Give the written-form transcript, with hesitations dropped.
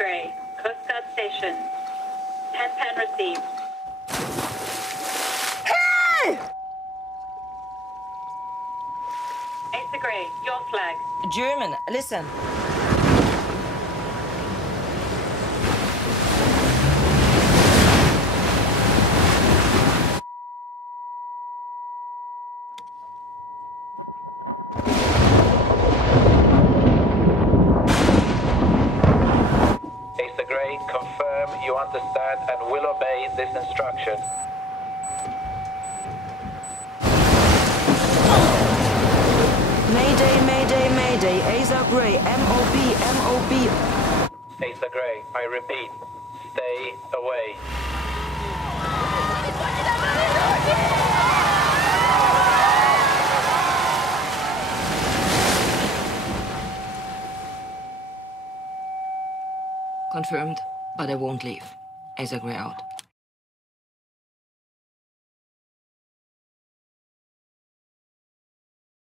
Grey, Coast Guard Station. 10 pen received. Hey! Asa Grey, your flag. German, listen. Asa Grey, confirm you understand and will obey this instruction. Mayday, mayday, mayday. Asa Grey, MOB, MOB. Asa Grey, I repeat, stay away. Confirmed, but I won't leave. Asa Grey out.